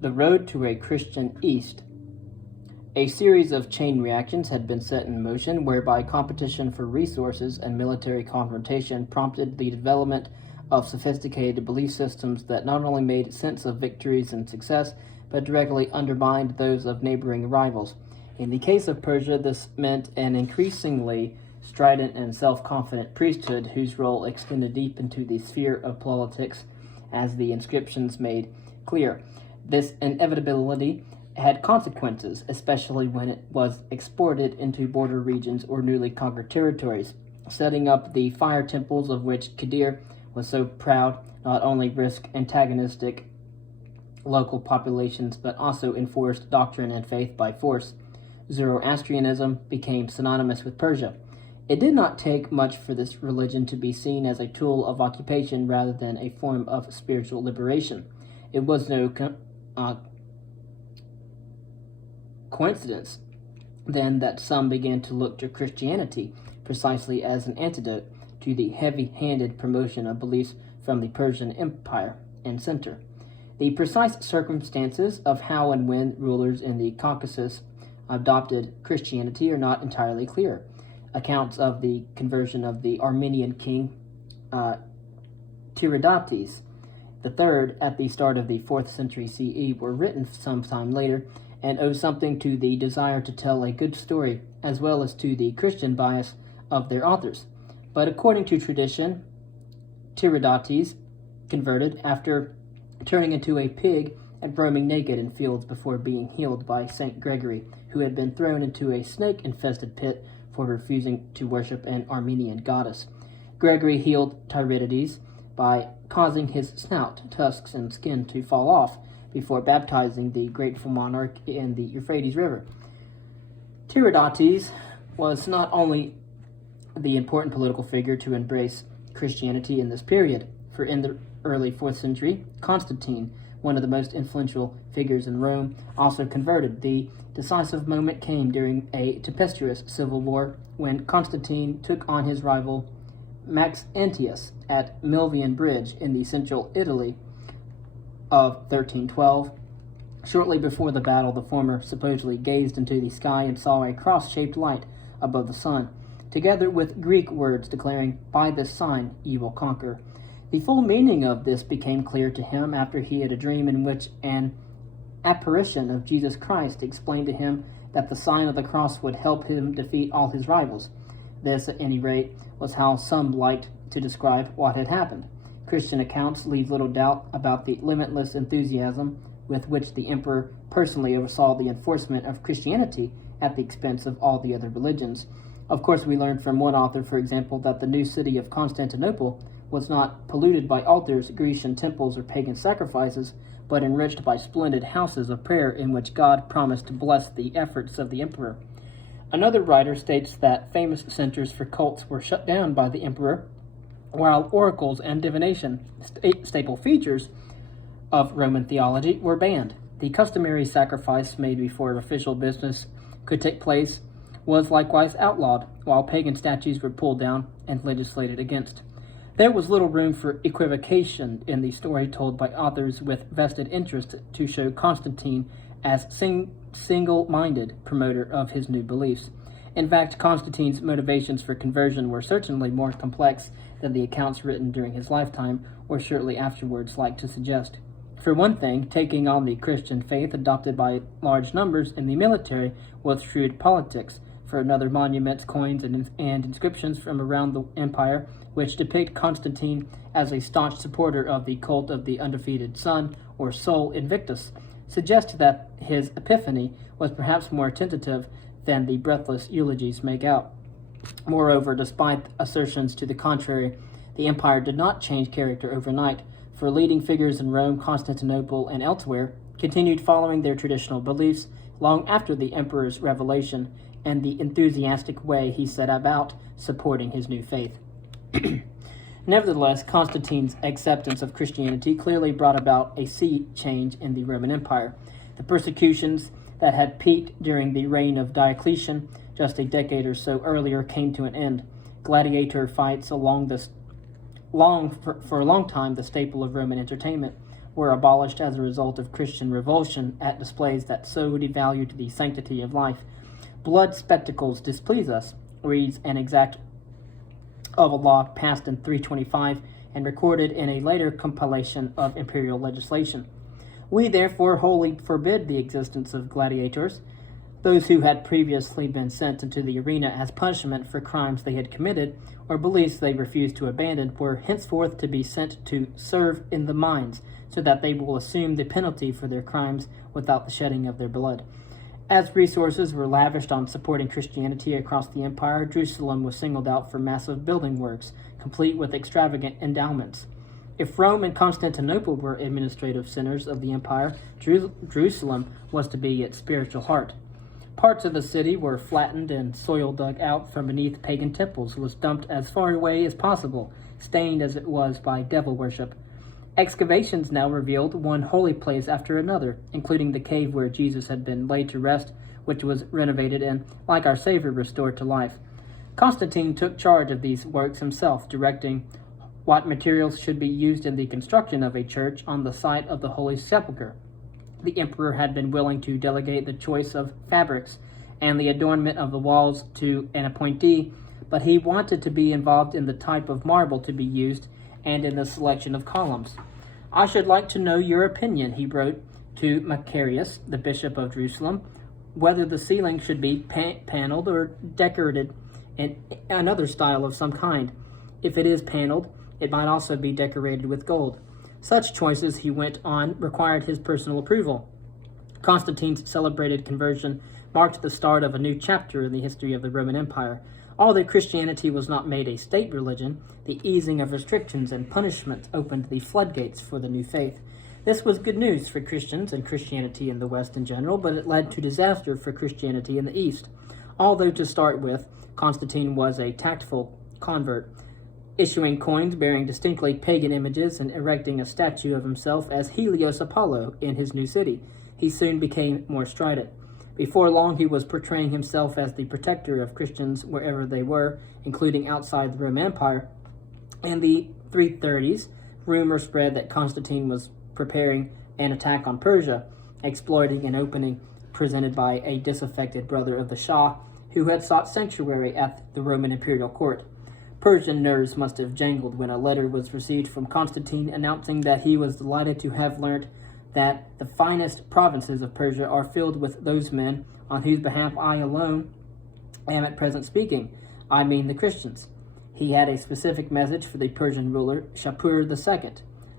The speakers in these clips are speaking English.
The road to a Christian East. A series of chain reactions had been set in motion whereby competition for resources and military confrontation prompted the development of sophisticated belief systems that not only made sense of victories and success, but directly undermined those of neighboring rivals. In the case of Persia, this meant an increasingly strident and self-confident priesthood whose role extended deep into the sphere of politics, as the inscriptions made clear. This inevitability had consequences, especially when it was exported into border regions or newly conquered territories. Setting up the fire temples of which Kadir was so proud not only risked antagonistic local populations but also enforced doctrine and faith by force. Zoroastrianism became synonymous with Persia. It did not take much for this religion to be seen as a tool of occupation rather than a form of spiritual liberation. It was no coincidence, then, that some began to look to Christianity precisely as an antidote to the heavy-handed promotion of beliefs from the Persian Empire and center. The precise circumstances of how and when rulers in the Caucasus adopted Christianity are not entirely clear. Accounts of the conversion of the Armenian king Tiridates III at the start of the 4th century CE were written sometime later and owe something to the desire to tell a good story as well as to the Christian bias of their authors. But according to tradition, Tiridates converted after turning into a pig and roaming naked in fields before being healed by St. Gregory, who had been thrown into a snake-infested pit for refusing to worship an Armenian goddess. Gregory healed Tiridates by causing his snout, tusks, and skin to fall off before baptizing the grateful monarch in the Euphrates River. Tiridates was not only the important political figure to embrace Christianity in this period, for in the early 4th century, Constantine, one of the most influential figures in Rome, also converted. The decisive moment came during a tempestuous civil war when Constantine took on his rival Maxentius at Milvian Bridge in the central Italy of 1312. Shortly before the battle, the former supposedly gazed into the sky and saw a cross-shaped light above the sun, together with Greek words declaring, "By this sign you will conquer." The full meaning of this became clear to him after he had a dream in which an apparition of Jesus Christ explained to him that the sign of the cross would help him defeat all his rivals. This, at any rate, was how some liked to describe what had happened. Christian accounts leave little doubt about the limitless enthusiasm with which the emperor personally oversaw the enforcement of Christianity at the expense of all the other religions. Of course, we learned from one author, for example, that the new city of Constantinople was not polluted by altars, Grecian temples, or pagan sacrifices, but enriched by splendid houses of prayer in which God promised to bless the efforts of the emperor. Another writer states that famous centers for cults were shut down by the emperor, while oracles and divination, staple features of Roman theology, were banned. The customary sacrifice made before official business could take place was likewise outlawed, while pagan statues were pulled down and legislated against. There was little room for equivocation in the story told by authors with vested interest to show Constantine as single-minded promoter of his new beliefs. In fact, Constantine's motivations for conversion were certainly more complex than the accounts written during his lifetime or shortly afterwards like to suggest. For one thing, taking on the Christian faith adopted by large numbers in the military was shrewd politics. For another, monuments, coins, and inscriptions from around the empire, which depict Constantine as a staunch supporter of the cult of the undefeated sun, or Sol Invictus, suggest that his epiphany was perhaps more tentative than the breathless eulogies make out. Moreover, despite assertions to the contrary, the empire did not change character overnight, for leading figures in Rome, Constantinople, and elsewhere continued following their traditional beliefs long after the emperor's revelation and the enthusiastic way he set about supporting his new faith. Nevertheless, Constantine's acceptance of Christianity clearly brought about a sea change in the Roman Empire. The persecutions that had peaked during the reign of Diocletian just a decade or so earlier came to an end. Gladiator fights for a long time the staple of Roman entertainment, were abolished as a result of Christian revulsion at displays that so devalued the sanctity of life. Blood spectacles displease us, reads an exact of a law passed in 325 and recorded in a later compilation of imperial legislation. We therefore wholly forbid the existence of gladiators. Those who had previously been sent into the arena as punishment for crimes they had committed or beliefs they refused to abandon were henceforth to be sent to serve in the mines, so that they will assume the penalty for their crimes without the shedding of their blood. As resources were lavished on supporting Christianity across the empire, Jerusalem was singled out for massive building works, complete with extravagant endowments. If Rome and Constantinople were administrative centers of the empire, Jerusalem was to be its spiritual heart. Parts of the city were flattened, and soil dug out from beneath pagan temples was dumped as far away as possible, stained as it was by devil worship. Excavations now revealed one holy place after another, including the cave where Jesus had been laid to rest, which was renovated and, like our Savior, restored to life. Constantine took charge of these works himself, directing what materials should be used in the construction of a church on the site of the Holy Sepulchre. The emperor had been willing to delegate the choice of fabrics and the adornment of the walls to an appointee, but he wanted to be involved in the type of marble to be used and in the selection of columns. I should like to know your opinion, he wrote to Macarius, the bishop of Jerusalem, whether the ceiling should be paneled or decorated in another style of some kind. If it is paneled, it might also be decorated with gold. Such choices, he went on, required his personal approval. Constantine's celebrated conversion marked the start of a new chapter in the history of the Roman Empire. Although Christianity was not made a state religion, the easing of restrictions and punishment opened the floodgates for the new faith. This was good news for Christians and Christianity in the West in general, but it led to disaster for Christianity in the East. Although, to start with, Constantine was a tactful convert, issuing coins bearing distinctly pagan images and erecting a statue of himself as Helios Apollo in his new city. He soon became more strident. Before long, he was portraying himself as the protector of Christians wherever they were, including outside the Roman Empire. In the 330s, rumors spread that Constantine was preparing an attack on Persia, exploiting an opening presented by a disaffected brother of the Shah who had sought sanctuary at the Roman imperial court. Persian nerves must have jangled when a letter was received from Constantine announcing that he was delighted to have learnt that the finest provinces of Persia are filled with those men on whose behalf I alone am at present speaking. I mean the Christians. He had a specific message for the Persian ruler, Shapur II.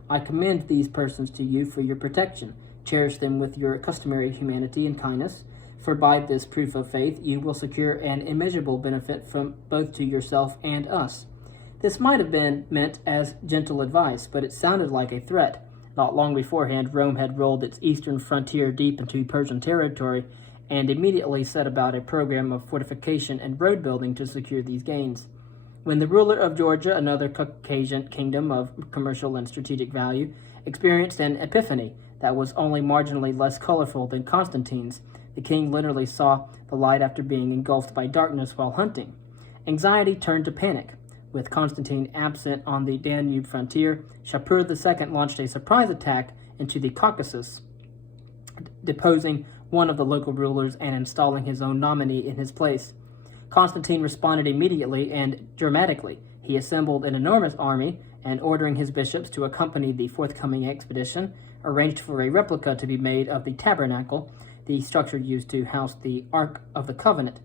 I commend these persons to you for your protection. Cherish them with your customary humanity and kindness, for by this proof of faith you will secure an immeasurable benefit from both to yourself and us. This might have been meant as gentle advice, but it sounded like a threat. Not long beforehand, Rome had rolled its eastern frontier deep into Persian territory and immediately set about a program of fortification and road building to secure these gains. When the ruler of Georgia, another Caucasian kingdom of commercial and strategic value, experienced an epiphany that was only marginally less colorful than Constantine's, the king literally saw the light after being engulfed by darkness while hunting. Anxiety turned to panic. With Constantine absent on the Danube frontier, Shapur II launched a surprise attack into the Caucasus, deposing one of the local rulers and installing his own nominee in his place. Constantine responded immediately and dramatically. He assembled an enormous army and, ordering his bishops to accompany the forthcoming expedition, arranged for a replica to be made of the tabernacle, the structure used to house the Ark of the Covenant,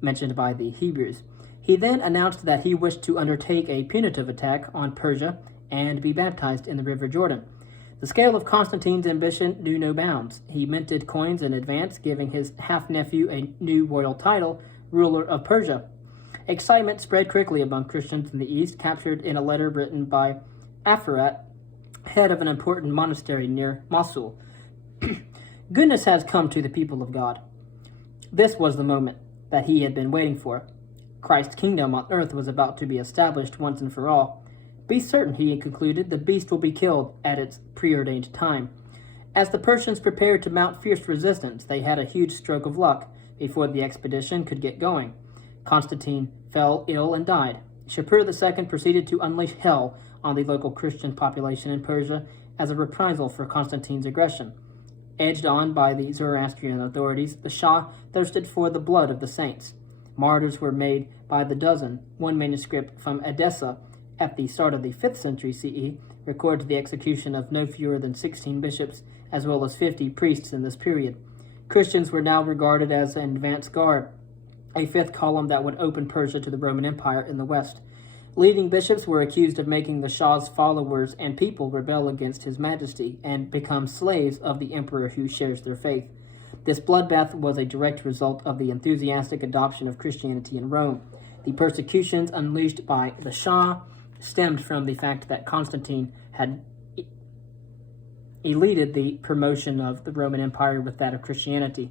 mentioned by the Hebrews. He then announced that he wished to undertake a punitive attack on Persia and be baptized in the River Jordan. The scale of Constantine's ambition knew no bounds. He minted coins in advance, giving his half-nephew a new royal title, ruler of Persia. Excitement spread quickly among Christians in the East, captured in a letter written by Apharat, head of an important monastery near Mosul. Goodness has come to the people of God. This was the moment that he had been waiting for. Christ's kingdom on earth was about to be established once and for all. Be certain, he concluded, the beast will be killed at its preordained time. As the Persians prepared to mount fierce resistance, they had a huge stroke of luck before the expedition could get going. Constantine fell ill and died. Shapur II proceeded to unleash hell on the local Christian population in Persia as a reprisal for Constantine's aggression. Edged on by the Zoroastrian authorities, the Shah thirsted for the blood of the saints. Martyrs were made by the dozen. One manuscript from Edessa at the start of the 5th century CE records the execution of no fewer than 16 bishops as well as 50 priests in this period. Christians were now regarded as an advance guard, a fifth column that would open Persia to the Roman Empire in the west. Leading bishops were accused of making the Shah's followers and people rebel against his majesty and become slaves of the emperor who shares their faith. This bloodbath was a direct result of the enthusiastic adoption of Christianity in Rome. The persecutions unleashed by the Shah stemmed from the fact that Constantine had eluded the promotion of the Roman Empire with that of Christianity.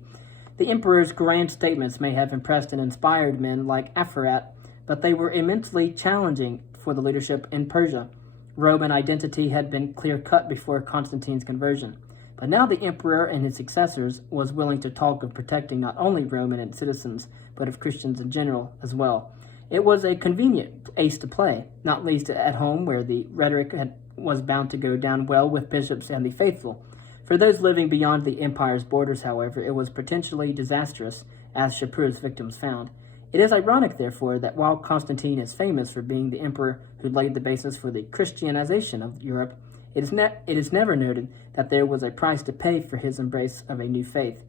The emperor's grand statements may have impressed and inspired men like Apharat, but they were immensely challenging for the leadership in Persia. Roman identity had been clear-cut before Constantine's conversion, but now the emperor and his successors was willing to talk of protecting not only Roman and citizens, but of Christians in general as well. It was a convenient ace to play, not least at home where the rhetoric was bound to go down well with bishops and the faithful. For those living beyond the empire's borders, however, it was potentially disastrous, as Shapur's victims found. It is ironic, therefore, that while Constantine is famous for being the emperor who laid the basis for the Christianization of Europe, it is never noted that there was a price to pay for his embrace of a new faith.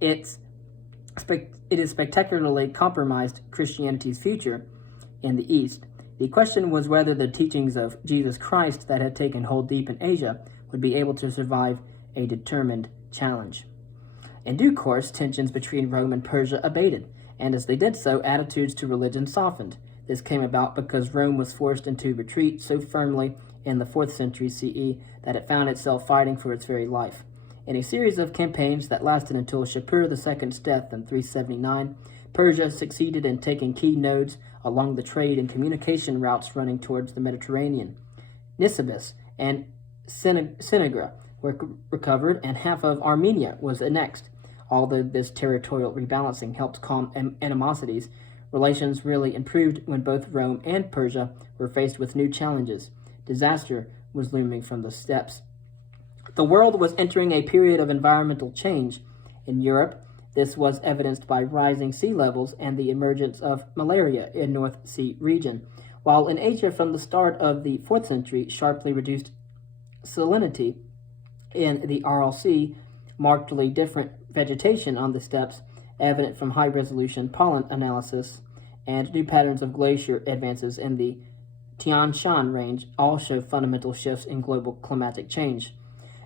It is spectacularly compromised Christianity's future in the East. The question was whether the teachings of Jesus Christ that had taken hold deep in Asia would be able to survive a determined challenge. In due course, tensions between Rome and Persia abated, and as they did so, attitudes to religion softened. This came about because Rome was forced into retreat so firmly in the 4th century CE that it found itself fighting for its very life. In a series of campaigns that lasted until Shapur II's death in 379, Persia succeeded in taking key nodes along the trade and communication routes running towards the Mediterranean. Nisibis and Senegra were recovered, and half of Armenia was annexed. Although this territorial rebalancing helped calm animosities, relations really improved when both Rome and Persia were faced with new challenges. Disaster was looming from the steppes. The world was entering a period of environmental change. In Europe, this was evidenced by rising sea levels and the emergence of malaria in North Sea region, while in Asia from the start of the 4th century, sharply reduced salinity in the Aral Sea, markedly different vegetation on the steppes, evident from high-resolution pollen analysis, and new patterns of glacier advances in the Tian Shan range all show fundamental shifts in global climatic change.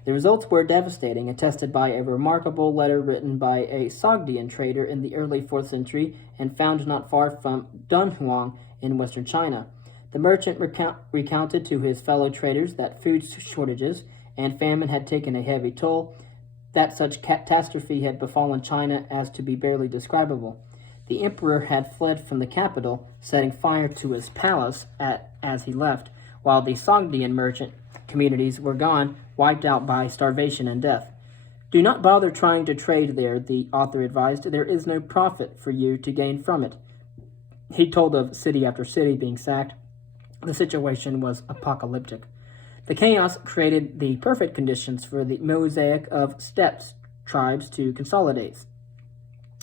The results were devastating, attested by a remarkable letter written by a Sogdian trader in the early 4th century and found not far from Dunhuang in western China. The merchant recounted to his fellow traders that food shortages and famine had taken a heavy toll, that such catastrophe had befallen China as to be barely describable. The emperor had fled from the capital, setting fire to his palace as he left, while the Sogdian merchant communities were gone, wiped out by starvation and death. Do not bother trying to trade there, the author advised. There is no profit for you to gain from it. He told of city after city being sacked. The situation was apocalyptic. The chaos created the perfect conditions for the mosaic of steppe tribes to consolidate.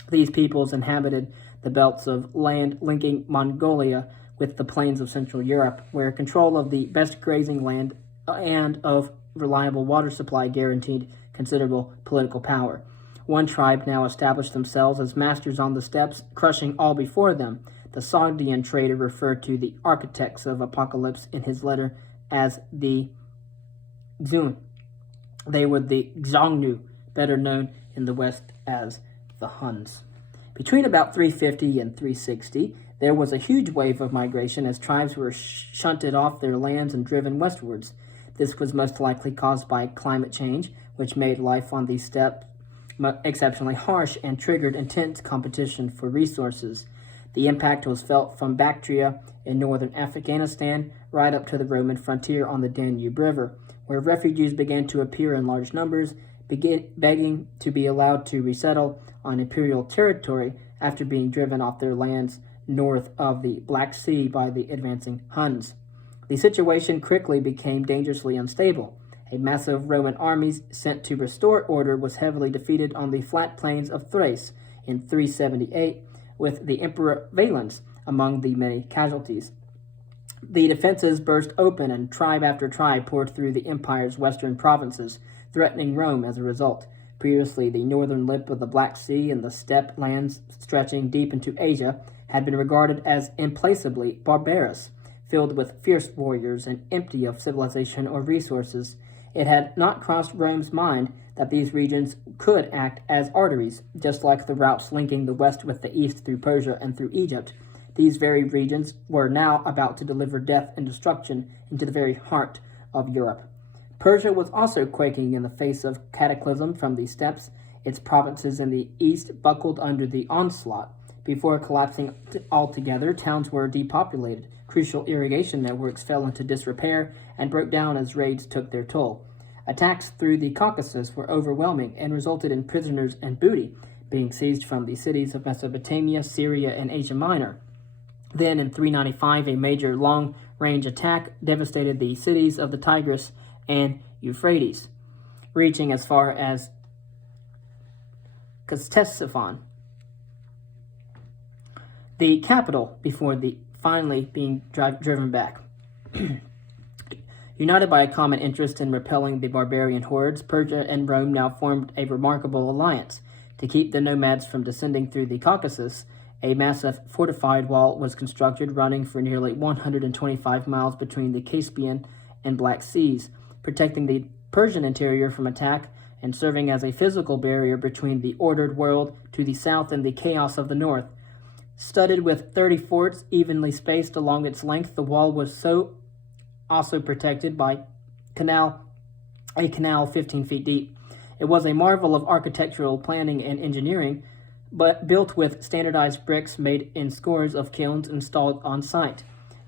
These peoples inhabited the belts of land linking Mongolia with the plains of Central Europe, where control of the best grazing land and of reliable water supply guaranteed considerable political power. One tribe now established themselves as masters on the steppes, crushing all before them. The Sogdian trader referred to the architects of apocalypse in his letter as the Zun. They were the Xiongnu, better known in the West as the Huns. Between about 350 and 360, there was a huge wave of migration as tribes were shunted off their lands and driven westwards. This was most likely caused by climate change, which made life on these steppes exceptionally harsh and triggered intense competition for resources. The impact was felt from Bactria in northern Afghanistan right up to the Roman frontier on the Danube River, where refugees began to appear in large numbers, begging to be allowed to resettle on imperial territory after being driven off their lands north of the Black Sea by the advancing Huns. The situation quickly became dangerously unstable. A massive Roman army sent to restore order was heavily defeated on the flat plains of Thrace in 378, with the Emperor Valens among the many casualties. The defenses burst open, and tribe after tribe poured through the empire's western provinces, threatening Rome as a result. Previously, the northern lip of the Black Sea and the steppe lands stretching deep into Asia had been regarded as implacably barbarous, filled with fierce warriors and empty of civilization or resources. It had not crossed Rome's mind that these regions could act as arteries, just like the routes linking the west with the east through Persia and through Egypt. These very regions were now about to deliver death and destruction into the very heart of Europe. Persia was also quaking in the face of cataclysm from the steppes. Its provinces in the east buckled under the onslaught. Before collapsing altogether, towns were depopulated. Crucial irrigation networks fell into disrepair and broke down as raids took their toll. Attacks through the Caucasus were overwhelming and resulted in prisoners and booty being seized from the cities of Mesopotamia, Syria, and Asia Minor. Then, in 395, a major long-range attack devastated the cities of the Tigris and Euphrates, reaching as far as Ctesiphon, the capital, before finally being driven back. United by a common interest in repelling the barbarian hordes, Persia and Rome now formed a remarkable alliance. To keep the nomads from descending through the Caucasus, a massive fortified wall was constructed running for nearly 125 miles between the Caspian and Black Seas, protecting the Persian interior from attack and serving as a physical barrier between the ordered world to the south and the chaos of the north. Studded with 30 forts evenly spaced along its length, the wall was also protected by a canal 15 feet deep. It was a marvel of architectural planning and engineering, but built with standardized bricks made in scores of kilns installed on site.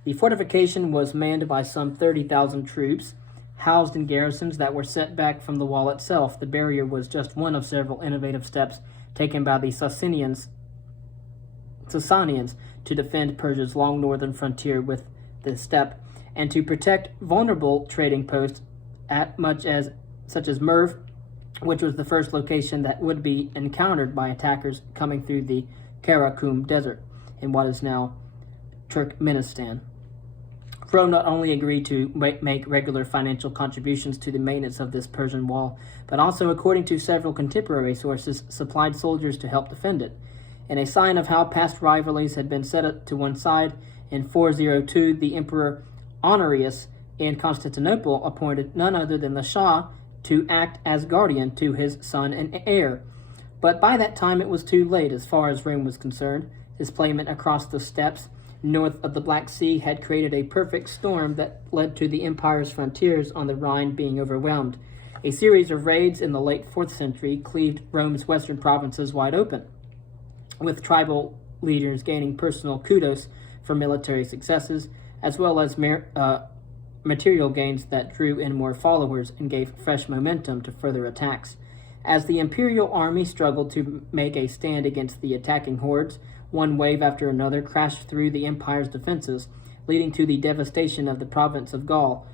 The fortification was manned by some 30,000 troops, housed in garrisons that were set back from the wall itself. The barrier was just one of several innovative steps taken by the Sasanians to defend Persia's long northern frontier with the steppe, and to protect vulnerable trading posts such as Merv, which was the first location that would be encountered by attackers coming through the Karakum Desert in what is now Turkmenistan. Rome not only agreed to make regular financial contributions to the maintenance of this Persian wall, but also, according to several contemporary sources, supplied soldiers to help defend it. In a sign of how past rivalries had been set to one side, in 402, the Emperor Honorius in Constantinople appointed none other than the Shah to act as guardian to his son and heir. But by that time it was too late as far as Rome was concerned. Displacement across the steppes north of the Black Sea had created a perfect storm that led to the empire's frontiers on the Rhine being overwhelmed. A series of raids in the late 4th century cleaved Rome's western provinces wide open, with tribal leaders gaining personal kudos for military successes, as well as material gains that drew in more followers and gave fresh momentum to further attacks. As the imperial army struggled to make a stand against the attacking hordes, one wave after another crashed through the empire's defenses, leading to the devastation of the province of Gaul.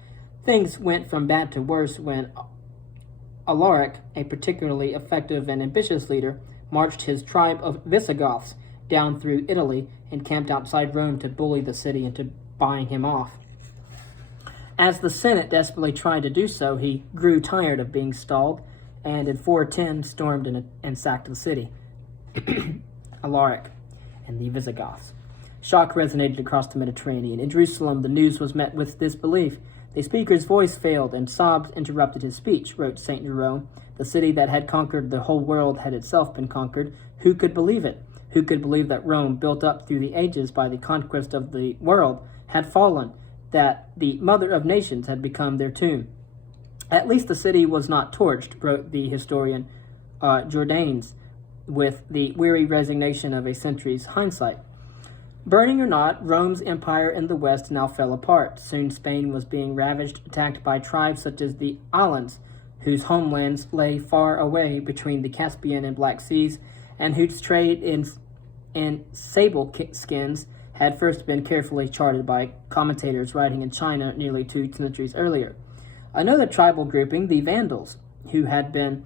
Things went from bad to worse when Alaric, a particularly effective and ambitious leader, marched his tribe of Visigoths down through Italy and camped outside Rome to bully the city into buying him off. As the Senate desperately tried to do so, he grew tired of being stalled, and in 410 stormed and sacked the city. Alaric and the Visigoths. Shock resonated across the Mediterranean. In Jerusalem, the news was met with disbelief. The speaker's voice failed, and sobs interrupted his speech, wrote St. Jerome. The city that had conquered the whole world had itself been conquered. Who could believe it? Who could believe that Rome, built up through the ages by the conquest of the world, had fallen, that the mother of nations had become their tomb? At least the city was not torched, wrote the historian Jordanes, with the weary resignation of a century's hindsight. Burning or not, Rome's empire in the west now fell apart. Soon Spain was being ravaged, attacked by tribes such as the Alans, whose homelands lay far away between the Caspian and Black Seas, and whose trade in sable skins had first been carefully charted by commentators writing in China nearly 2 centuries earlier. Another tribal grouping, the Vandals, who had been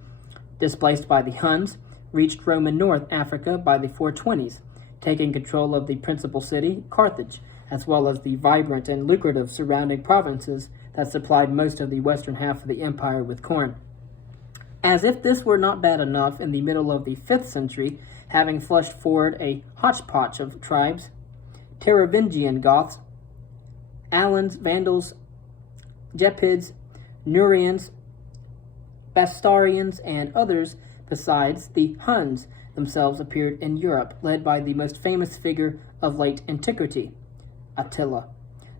displaced by the Huns, reached Roman North Africa by the 420s, taking control of the principal city, Carthage, as well as the vibrant and lucrative surrounding provinces that supplied most of the western half of the empire with corn. As if this were not bad enough, in the middle of the 5th century, having flushed forward a hodgepodge of tribes, Terravingian Goths, Alans, Vandals, Gepids, Nurians, Bastarians, and others besides the Huns themselves appeared in Europe, led by the most famous figure of late antiquity, Attila.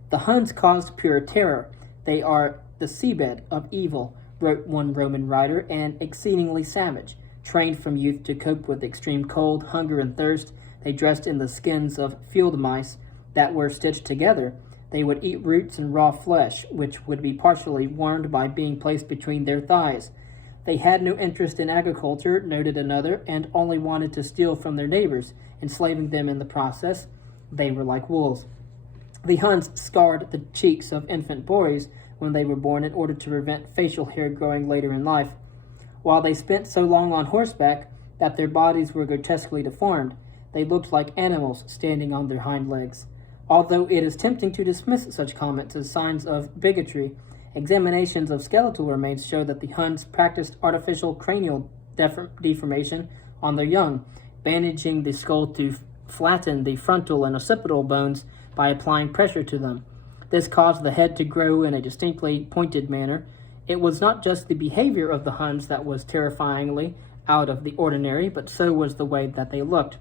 The Huns caused pure terror. They are the seabed of evil, wrote one Roman writer, and exceedingly savage. Trained from youth to cope with extreme cold, hunger, and thirst, they dressed in the skins of field mice that were stitched together. They would eat roots and raw flesh, which would be partially warmed by being placed between their thighs. They had no interest in agriculture, noted another, and only wanted to steal from their neighbors, enslaving them in the process. They were like wolves. The Huns scarred the cheeks of infant boys when they were born in order to prevent facial hair growing later in life. While they spent so long on horseback that their bodies were grotesquely deformed, they looked like animals standing on their hind legs. Although it is tempting to dismiss such comments as signs of bigotry, examinations of skeletal remains show that the Huns practiced artificial cranial deformation on their young, bandaging the skull to flatten the frontal and occipital bones by applying pressure to them. This caused the head to grow in a distinctly pointed manner. It was not just the behavior of the Huns that was terrifyingly out of the ordinary, but so was the way that they looked.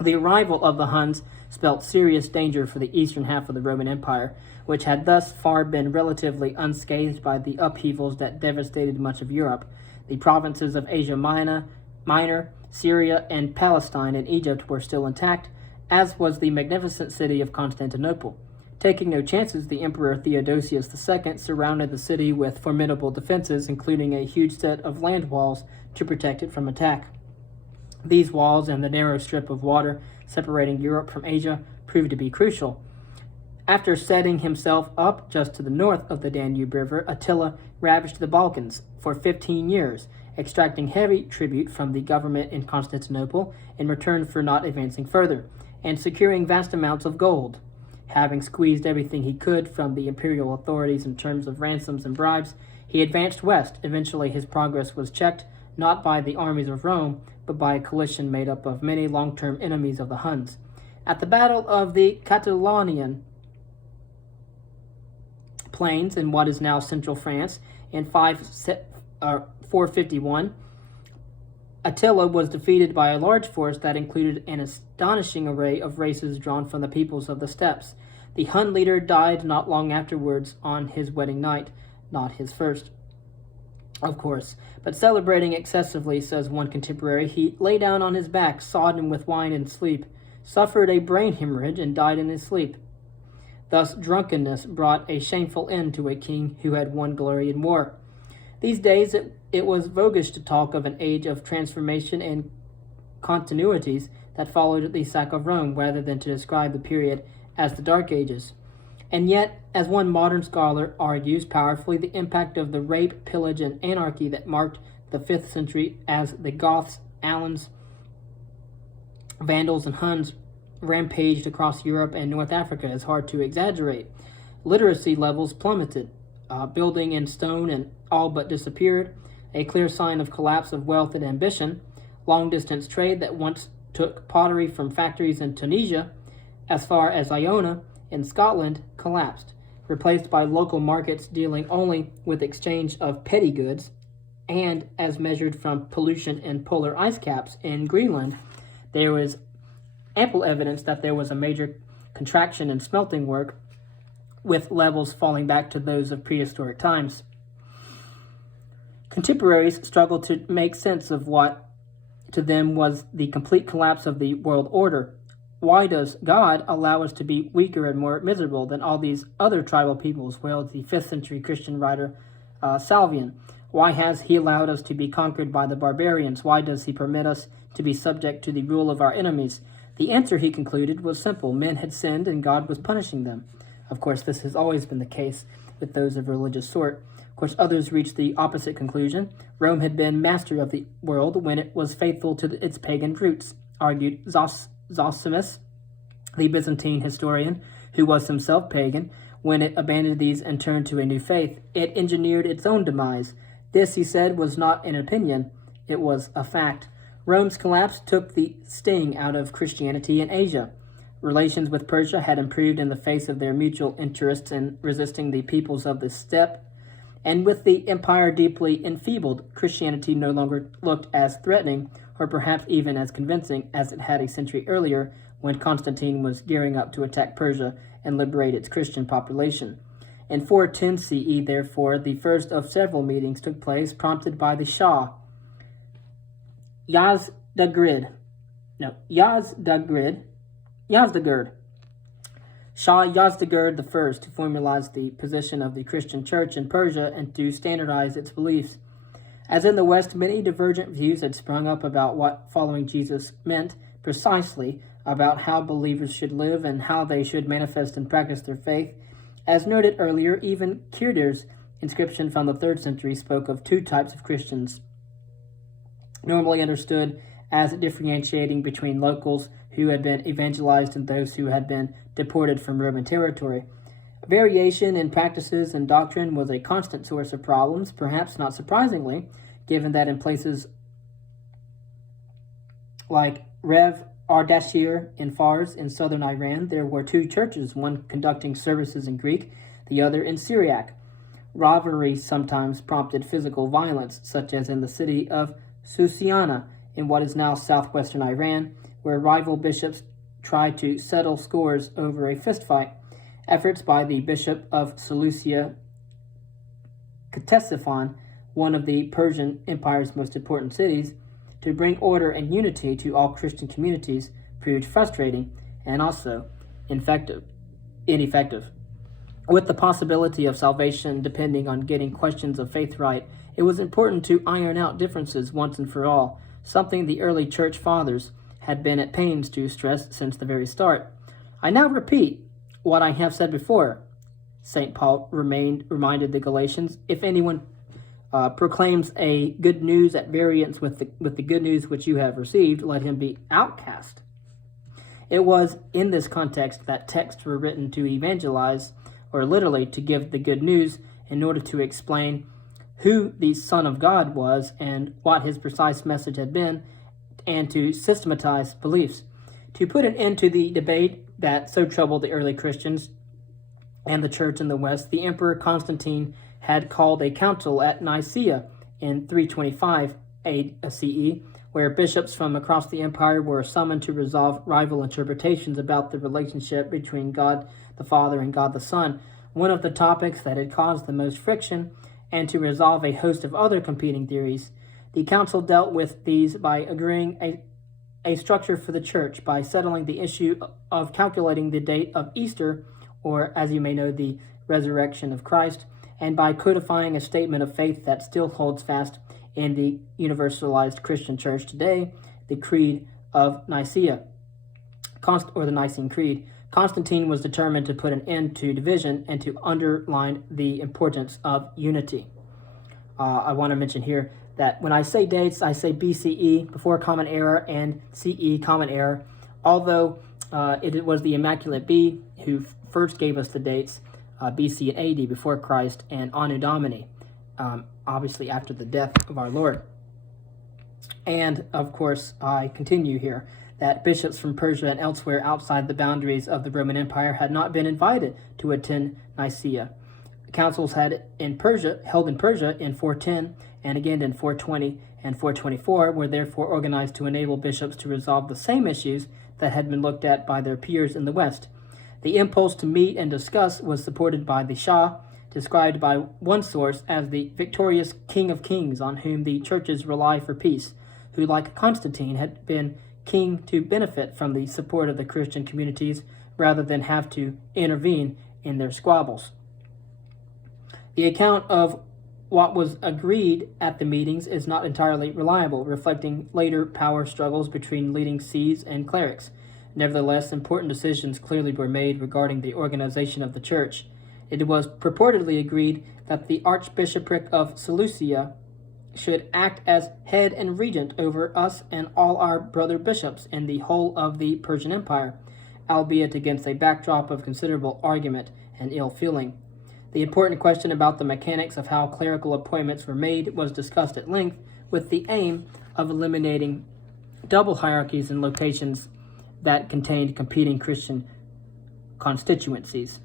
The arrival of the Huns spelt serious danger for the eastern half of the Roman Empire, which had thus far been relatively unscathed by the upheavals that devastated much of Europe. The provinces of Asia Minor, Syria, and Palestine and Egypt were still intact, as was the magnificent city of Constantinople. Taking no chances, the Emperor Theodosius II surrounded the city with formidable defenses, including a huge set of land walls to protect it from attack. These walls and the narrow strip of water separating Europe from Asia proved to be crucial. After setting himself up just to the north of the Danube River, Attila ravaged the Balkans for 15 years, extracting heavy tribute from the government in Constantinople in return for not advancing further, and securing vast amounts of gold. Having squeezed everything he could from the imperial authorities in terms of ransoms and bribes, he advanced west. Eventually his progress was checked, not by the armies of Rome, but by a coalition made up of many long-term enemies of the Huns. At the Battle of the Catalaunian Plains in what is now central France in 451, Attila was defeated by a large force that included an astonishing array of races drawn from the peoples of the steppes. The Hun leader died not long afterwards on his wedding night, not his first, of course, but celebrating excessively, says one contemporary. He lay down on his back, sodden with wine and sleep, suffered a brain hemorrhage, and died in his sleep. Thus drunkenness brought a shameful end to a king who had won glory in war. These days it was voguish to talk of an age of transformation and continuities that followed the sack of Rome, rather than to describe the period as the Dark Ages. And yet, as one modern scholar argues powerfully, the impact of the rape, pillage, and anarchy that marked the 5th century as the Goths, Alans, Vandals, and Huns rampaged across Europe and North Africa is hard to exaggerate. Literacy levels plummeted. Building in stone and all but disappeared, a clear sign of collapse of wealth and ambition. Long-distance trade that once took pottery from factories in Tunisia as far as Iona in Scotland collapsed, replaced by local markets dealing only with exchange of petty goods, and as measured from pollution in polar ice caps in Greenland, there was ample evidence that there was a major contraction in smelting work, with levels falling back to those of prehistoric times. Contemporaries struggled to make sense of what to them was the complete collapse of the world order. Why does God allow us to be weaker and more miserable than all these other tribal peoples, wailed the 5th century Christian writer Salvian? Why has he allowed us to be conquered by the barbarians? Why does he permit us to be subject to the rule of our enemies? The answer, he concluded, was simple. Men had sinned and God was punishing them. Of course, this has always been the case. with those of religious sort. Of course, others reached the opposite conclusion. Rome had been master of the world when it was faithful to its pagan roots, argued Zosimus, the Byzantine historian, who was himself pagan. When it abandoned these and turned to a new faith, it engineered its own demise. This, he said, was not an opinion, it was a fact. Rome's collapse took the sting out of Christianity in Asia. Relations with Persia had improved in the face of their mutual interests in resisting the peoples of the steppe, and with the empire deeply enfeebled, Christianity no longer looked as threatening, or perhaps even as convincing, as it had a century earlier when Constantine was gearing up to attack Persia and liberate its Christian population. In 410 CE, therefore, the first of several meetings took place, prompted by the Shah Yazdagerd. Shah Yazdagerd I to formalize the position of the Christian Church in Persia and to standardize its beliefs. As in the West, many divergent views had sprung up about what following Jesus meant precisely, about how believers should live and how they should manifest and practice their faith. As noted earlier, even Kirdir's inscription from the 3rd century spoke of two types of Christians, normally understood as differentiating between locals who had been evangelized and those who had been deported from Roman territory. Variation in practices and doctrine was a constant source of problems, perhaps not surprisingly, given that in places like Rev Ardashir in Fars in southern Iran, there were two churches, one conducting services in Greek, the other in Syriac. Rivalry sometimes prompted physical violence, such as in the city of Susiana in what is now southwestern Iran, where rival bishops tried to settle scores over a fistfight. Efforts by the bishop of Seleucia, Ctesiphon, one of the Persian Empire's most important cities, to bring order and unity to all Christian communities proved frustrating and also ineffective. With the possibility of salvation depending on getting questions of faith right, it was important to iron out differences once and for all, something the early church fathers had been at pains to stress since the very start. I now repeat what I have said before, St. Paul reminded the Galatians. If anyone proclaims a good news at variance with the good news which you have received, let him be outcast. It was in this context that texts were written to evangelize, or literally to give the good news, in order to explain who the Son of God was and what his precise message had been, and to systematize beliefs. To put an end to the debate that so troubled the early Christians and the church in the West, the Emperor Constantine had called a council at Nicaea in 325 CE, where bishops from across the empire were summoned to resolve rival interpretations about the relationship between God the Father and God the Son, one of the topics that had caused the most friction, and to resolve a host of other competing theories. The council dealt with these by agreeing a structure for the church, by settling the issue of calculating the date of Easter, or, as you may know, the resurrection of Christ, and by codifying a statement of faith that still holds fast in the universalized Christian church today, the Creed of Nicaea, or the Nicene Creed. Constantine was determined to put an end to division and to underline the importance of unity. I want to mention here that when I say dates, I say BCE, before Common Era, and CE, Common Era, although it was the Immaculate Bee who first gave us the dates, BC and AD, before Christ, and Anno Domini, obviously after the death of our Lord. And, of course, I continue here, that bishops from Persia and elsewhere outside the boundaries of the Roman Empire had not been invited to attend Nicaea. Councils held in Persia in 410 and again in 420 and 424 were therefore organized to enable bishops to resolve the same issues that had been looked at by their peers in the West. The impulse to meet and discuss was supported by the Shah, described by one source as the victorious King of Kings on whom the churches rely for peace, who, like Constantine, had been king to benefit from the support of the Christian communities rather than have to intervene in their squabbles. The account of what was agreed at the meetings is not entirely reliable, reflecting later power struggles between leading sees and clerics. Nevertheless, important decisions clearly were made regarding the organization of the church. It was purportedly agreed that the Archbishopric of Seleucia should act as head and regent over us and all our brother bishops in the whole of the Persian Empire, albeit against a backdrop of considerable argument and ill feeling. The important question about the mechanics of how clerical appointments were made was discussed at length, with the aim of eliminating double hierarchies in locations that contained competing Christian constituencies.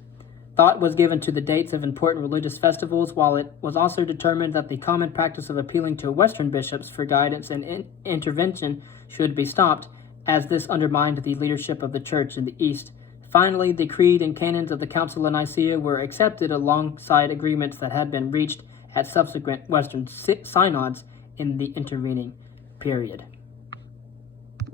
Thought was given to the dates of important religious festivals, while it was also determined that the common practice of appealing to Western bishops for guidance and intervention should be stopped, as this undermined the leadership of the Church in the East. Finally, the creed and canons of the Council of Nicaea were accepted alongside agreements that had been reached at subsequent Western synods in the intervening period.